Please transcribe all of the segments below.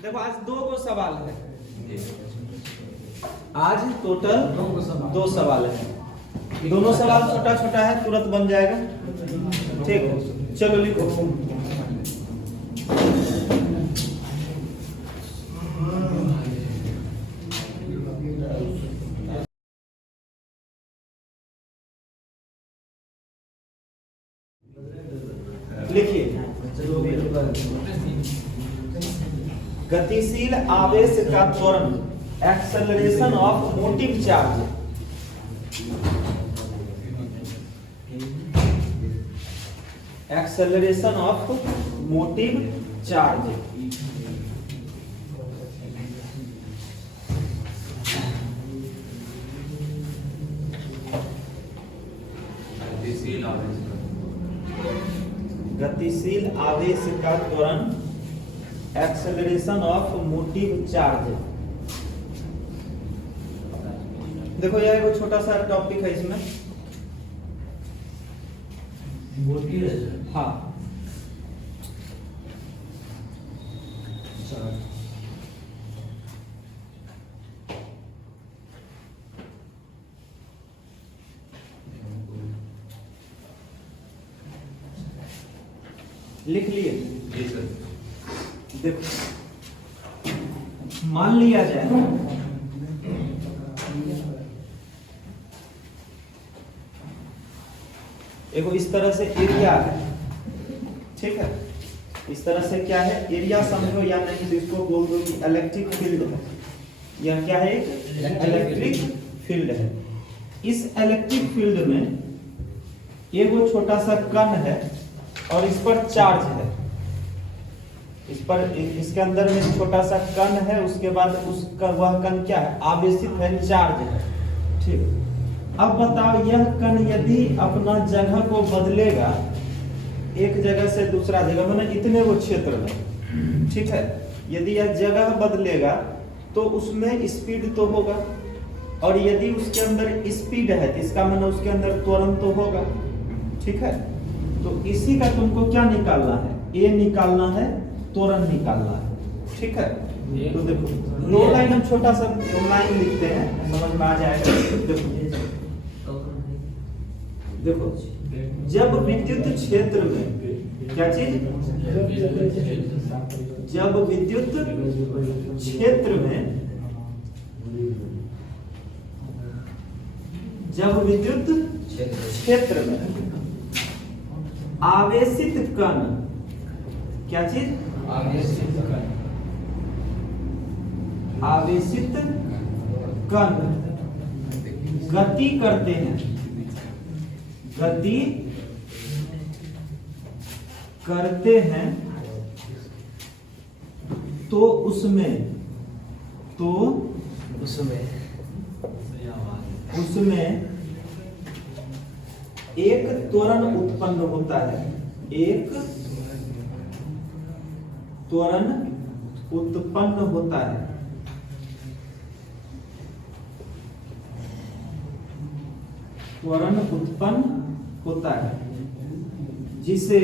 देखो आज 2 सवाल है, आज टोटल 2 सवाल है। दोनों सवाल छोटा छोटा है, तुरंत बन जाएगा। ठीक है, चलो लिखो। लिखिए, गतिशील आवेश का त्वरण, acceleration of motive charge. Acceleration of motive charge. गतिशील आवेश का त्वरण, एक्सेलरेशन ऑफ मोटिव चार्ज। देखो यह एक छोटा सा टॉपिक है इसमें। हाँ लिख लिए? जी सर। देखो मान लिया जाए देखो इस तरह से एरिया है, ठीक है। इस तरह से क्या है, एरिया समझो या नहीं तो इसको बोल दो कि इलेक्ट्रिक फील्ड है। यह क्या है, इलेक्ट्रिक फील्ड है। इस इलेक्ट्रिक फील्ड में एक छोटा सा कण है और इस पर चार्ज है। इस पर इसके अंदर में छोटा सा कण है, उसके बाद उसका वह कण क्या है, आवेशित है, चार्ज है। ठीक, अब बताओ यह कण यदि अपना जगह को बदलेगा, एक जगह से दूसरा जगह, माने इतने वो क्षेत्र में, ठीक है, यदि यह जगह बदलेगा तो उसमें स्पीड तो होगा, और यदि उसके अंदर स्पीड है तो इसका माने उसके अंदर त्वरण तो होगा। ठीक है, तो इसी का तुमको क्या निकालना है, ए निकालना है, त्वरण निकालना है। ठीक है, तो देखो 2 लाइन हम छोटा सा लाइन लिखते हैं, समझ में आ जाएगा। देखो जब विद्युत क्षेत्र में क्या चीज, जब विद्युत क्षेत्र में, जब विद्युत क्षेत्र में आवेशित कण, क्या चीज, आवेशित कण गति करते हैं, गति करते हैं, तो उसमें एक त्वरण उत्पन्न होता है, एक त्वरण उत्पन्न होता है। त्वरण उत्पन्न होता है जिसे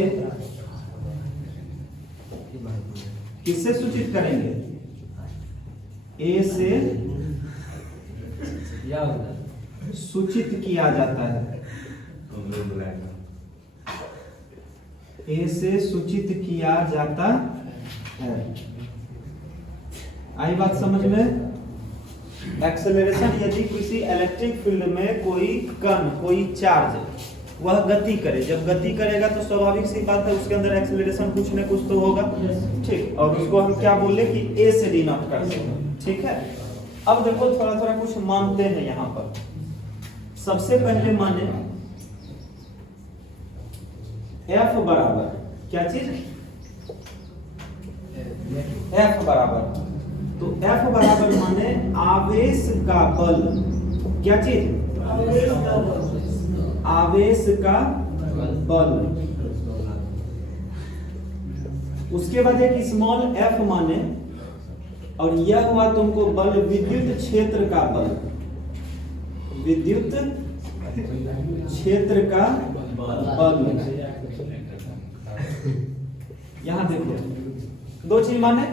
किससे सूचित करेंगे, ए से सूचित किया जाता है, ए से सूचित किया जाता है। आई बात समझ में? एक्सेलरेशन, यदि किसी इलेक्ट्रिक फील्ड में कोई कण, कोई चार्ज वह गति करे, जब गति करेगा तो स्वाभाविक सी बात है उसके अंदर एक्सेलरेशन कुछ न कुछ तो होगा। ठीक, और उसको हम क्या बोले कि ए से डिनोट करते हैं। ठीक है, अब देखो थोड़ा थोड़ा कुछ मानते हैं यहाँ पर। सबसे पहले माने F बराबर क्या चीज, F बराबर, तो F बराबर माने आवेश का बल, क्या चीज, आवेश का बल। उसके बाद एक स्मॉल f माने, और यह हुआ तुमको बल, विद्युत क्षेत्र का बल, विद्युत क्षेत्र का बल। यहां देखो 2 चीज माने,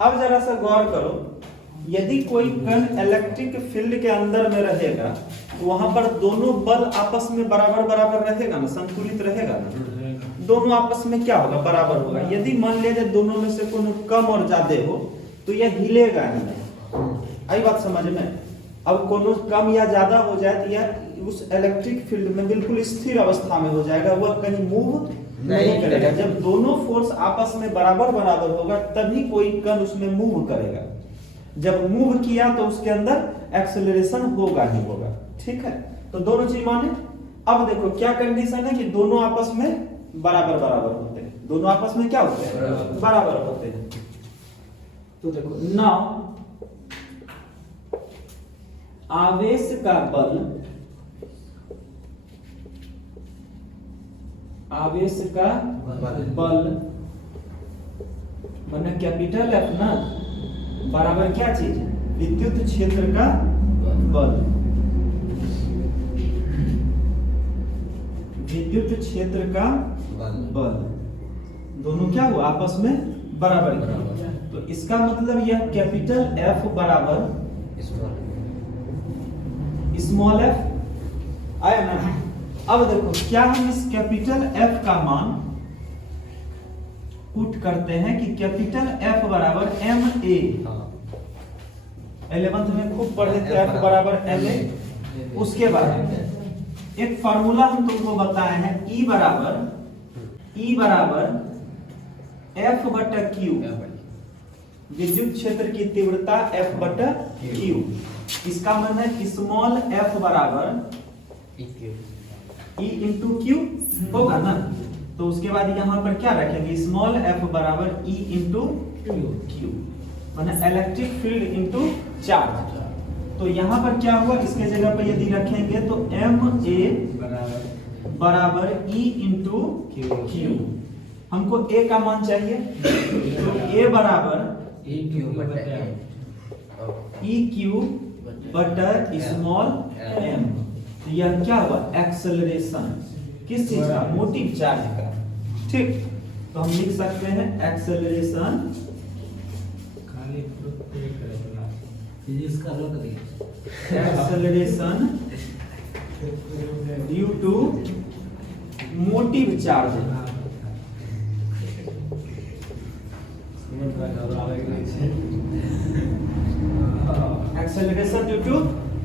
अब जरा सा गौर करो, यदि कोई कण इलेक्ट्रिक फील्ड के अंदर में रहेगा तो वहां पर दोनों बल आपस में बराबर बराबर रहेगा ना, संतुलित रहेगा ना, दोनों आपस में क्या होगा, बराबर होगा। यदि मान लिया जाए दोनों में से कोनो कम और ज्यादा हो तो यह हिलेगा ही नहीं। आई बात समझ में? अब कोनो कम या ज्यादा हो जाए तो यह उस इलेक्ट्रिक फील्ड में बिल्कुल स्थिर अवस्था में हो जाएगा, वह कहीं मूव नहीं करेगा। जब दोनों फोर्स आपस में बराबर बराबर होगा तभी कोई कण उसमें मूव करेगा। जब मूव किया तो उसके अंदर एक्सेलरेशन होगा ही होगा। ठीक है, तो दोनों चीज माने। अब देखो क्या कंडीशन है कि दोनों आपस में बराबर बराबर होते हैं। दोनों आपस में क्या होते हैं, बराबर होते हैं। तो देखो नाउ आवेश का बल, आवेश का बल माने कैपिटल एफ ना, बराबर क्या चीज है, विद्युत क्षेत्र का बल। विद्युत क्षेत्र का बल दोनों क्या हुआ, आपस में बराबर। तो इसका मतलब यह कैपिटल एफ बराबर स्मॉल एफ आया ना। अब देखो क्या हम इस कैपिटल एफ का मान पुट करते हैं कि कैपिटल एफ बराबर एम ए, 11th में खूब पढ़े थे, एफ बराबर एम ए। उसके बाद एक फार्मूला हम तुमको बताए हैं, ई बराबर एफ बटा क्यू, विद्युत क्षेत्र की तीव्रता एफ बटा क्यू। इसका मतलब है स्मॉल एफ बराबर ई इंटू क्यू होगा ना। तो उसके बाद यहाँ पर क्या रखेंगे, स्मॉल एफ बराबर ई इंटू क्यू, माने इलेक्ट्रिक फील्ड इंटू चार्ज। तो यहाँ पर क्या हुआ, इसके जगह पर यदि रखेंगे तो एम ए बराबर ई इंटू क्यू। हमको ए का मान चाहिए, तो ए बराबर ई क्यू बटा स्मॉल एम। तो यह क्या हुआ, एक्सेलरेशन किस चीज का, मोटिव चार्ज का। ठीक, तो हम लिख सकते हैं acceleration due to motive charge. Acceleration due to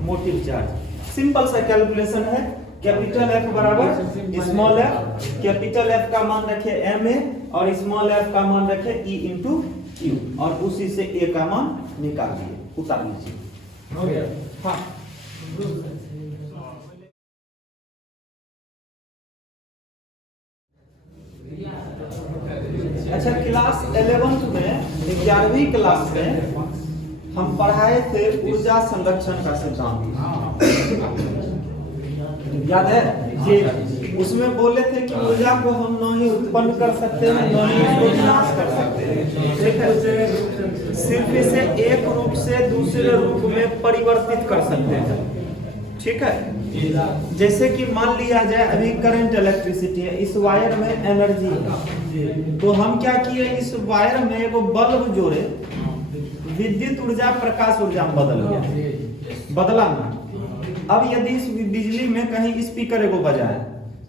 motive charge. Simple सा कैलकुलेशन है, कैपिटल एफ बराबर स्मॉल एफ, कैपिटल एफ का मान रखे एम ए और स्मॉल एफ का मान रखे ई इंटू क्यू, और उसी से ए का मान निकाल दिए, उतार लीजिए। हो गया? हाँ। अच्छा, क्लास 11th में 11वीं क्लास में हम पढ़ाए थे ऊर्जा संरक्षण का सिद्धांत, याद है जी? उसमें बोले थे कि ऊर्जा को हम न ही उत्पन्न कर सकते हैं न ही उसको विनाश कर सकते हैं। ठीक है, सिर्फ इसे एक रूप से दूसरे रूप में परिवर्तित कर सकते हैं। ठीक है, जैसे कि मान लिया जाए अभी करंट इलेक्ट्रिसिटी है, इस वायर में एनर्जी है, तो हम क्या किए, इस वायर में एक बल्ब जोड़े, विद्युत ऊर्जा प्रकाश ऊर्जा में बदल गया, बदला ना। अब यदि इस बिजली में कहीं स्पीकर को बजाए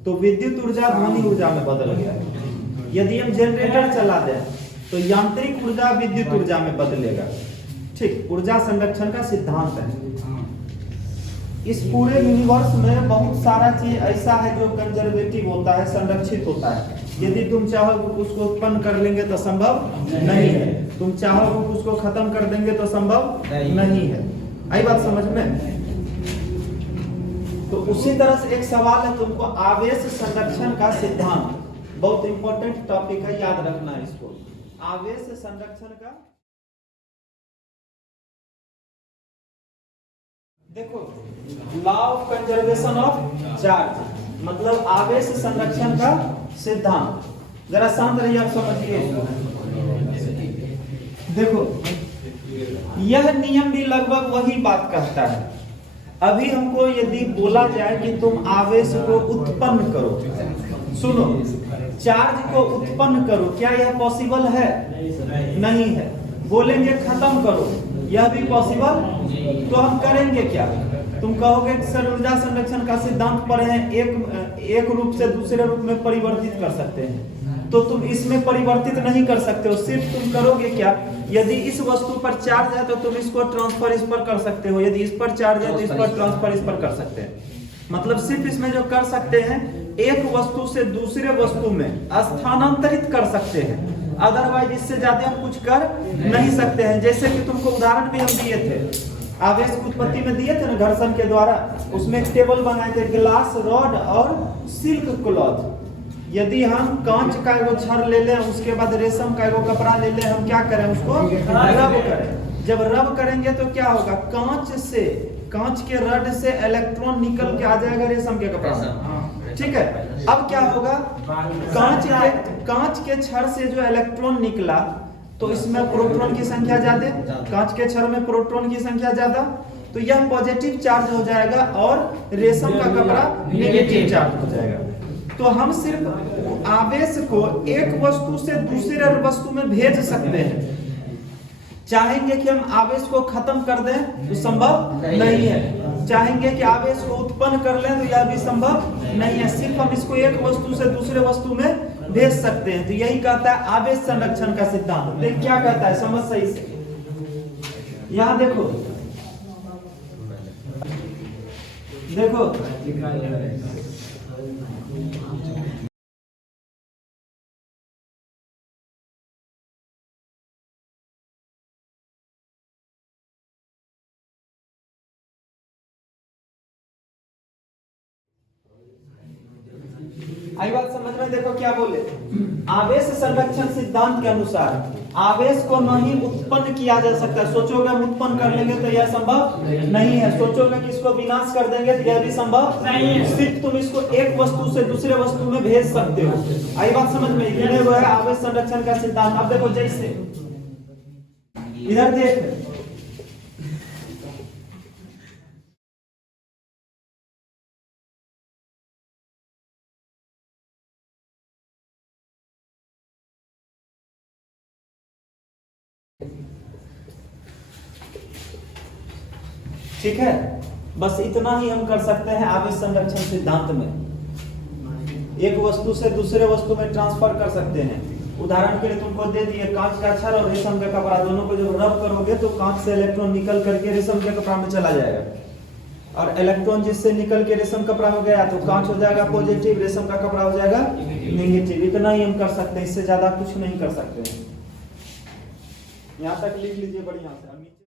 तो विद्युत ऊर्जा ध्वनि ऊर्जा में बदल गया। यदि हम जनरेटर चला दें तो यांत्रिक ऊर्जा विद्युत ऊर्जा में बदलेगा। ठीक, ऊर्जा संरक्षण का सिद्धांत है। इस पूरे यूनिवर्स में बहुत सारा चीज ऐसा है जो कंजर्वेटिव होता है, संरक्षित होता है। यदि तुम चाहो उसको उत्पन्न कर लेंगे तो संभव नहीं है, तुम चाहो उसको खत्म कर देंगे तो संभव नहीं है। आई बात समझ में? तो उसी तरह से एक सवाल है तुमको, आवेश संरक्षण का सिद्धांत, बहुत इंपॉर्टेंट टॉपिक है, याद रखना है इसको। आवेश संरक्षण का देखो, law of conservation of charge मतलब आवेश संरक्षण का सिद्धांत। जरा शांत रहिए, आप समझिए। देखो, यह नियम भी लगभग वही बात कहता है। अभी हमको यदि बोला जाए कि तुम आवेश को उत्पन्न करो, सुनो, चार्ज को उत्पन्न करो, क्या यह पॉसिबल है? नहीं है। बोलेंगे खत्म करो, यह भी पॉसिबल। तो हम करेंगे क्या? तुम कहोगे कि सर ऊर्जा संरक्षण का सिद्धांत पढ़े हैं, एक रूप से दूसरे रूप में परिवर्तित कर सकते हैं, तो तुम इसमें परिवर्तित नहीं कर सकते हो। सिर्फ तुम करोगे क्या, यदि इस वस्तु पर चार्ज है तो तुम इसको ट्रांसफर इस पर कर सकते हो, यदि इस पर चार्ज है तो इस पर ट्रांसफर इस पर कर सकते हैं। मतलब सिर्फ इसमें जो कर सकते हैं, एक वस्तु से दूसरे वस्तु में स्थानांतरित कर सकते हैं, अदरवाइज इससे ज्यादा हम कुछ कर नहीं सकते हैं। जैसे कि तुमको उदाहरण भी हम दिए थे, आवेश की उत्पत्ति में दिए थे ना घर्षण के द्वारा, उसमें एक टेबल बनाए थे, ग्लास रॉड और सिल्क क्लॉथ। यदि हम कांच का एगो छड़ ले लें, उसके बाद रेशम का एगो कपड़ा ले लें, हम क्या करें, उसको रब करें। जब रब करेंगे तो क्या होगा, कांच के रड से इलेक्ट्रॉन निकल के आ जाएगा रेशम के कपड़ा में, ठीक है। अब क्या होगा, कांच के छड़ से जो इलेक्ट्रॉन निकला तो इसमें प्रोटॉन की संख्या ज्यादा, कांच के छड़ में प्रोटॉन की संख्या ज्यादा, तो यह पॉजिटिव चार्ज हो जाएगा और रेशम का कपड़ा नेगेटिव चार्ज हो जाएगा। तो हम सिर्फ आवेश को एक वस्तु से दूसरे वस्तु में भेज सकते हैं। चाहेंगे कि हम आवेश को खत्म कर दें तो संभव नहीं है, चाहेंगे कि आवेश को उत्पन्न कर लें तो यह भी संभव नहीं है। सिर्फ हम इसको एक वस्तु से दूसरे वस्तु में भेज सकते हैं। तो यही कहता है आवेश संरक्षण का सिद्धांत। देख क्या कहता है, समझ सही से। यहां देखो आई बात समझ में। देखो क्या बोले, आवेश संरक्षण सिद्धांत के अनुसार आवेश को नहीं उत्पन्न किया जा सकता। सोचोगे हम उत्पन्न कर लेंगे तो यह संभव नहीं है, सोचोगे कि इसको विनाश कर देंगे तो यह भी संभव नहीं है। सिर्फ तुम इसको एक वस्तु से दूसरे वस्तु में भेज सकते हो। आई बात समझ में। ये वो है आवेश संरक्षण का सिद्धांत। अब देखो, जैसे इधर देख, ठीक है। बस इतना ही हम कर सकते हैं आवेश संरक्षण सिद्धांत में। एक वस्तु से दूसरे वस्तु में ट्रांसफर कर सकते हैं। उदाहरण के लिए तुमको दे दिए, कांच का छड़ और रेशम का कपड़ा, दोनों को जब रब करोगे तो कांच से इलेक्ट्रॉन निकल करके रेशम के कपड़ा में चला जाएगा, और इलेक्ट्रॉन जिससे निकल के रेशम कपड़ा में गया तो कांच हो जाएगा पॉजिटिव, रेशम का कपड़ा हो जाएगा नेगेटिव। इतना ही हम कर सकते हैं, इससे ज्यादा कुछ नहीं कर सकते हैं। यहाँ तक लिख लीजिए बढ़िया से।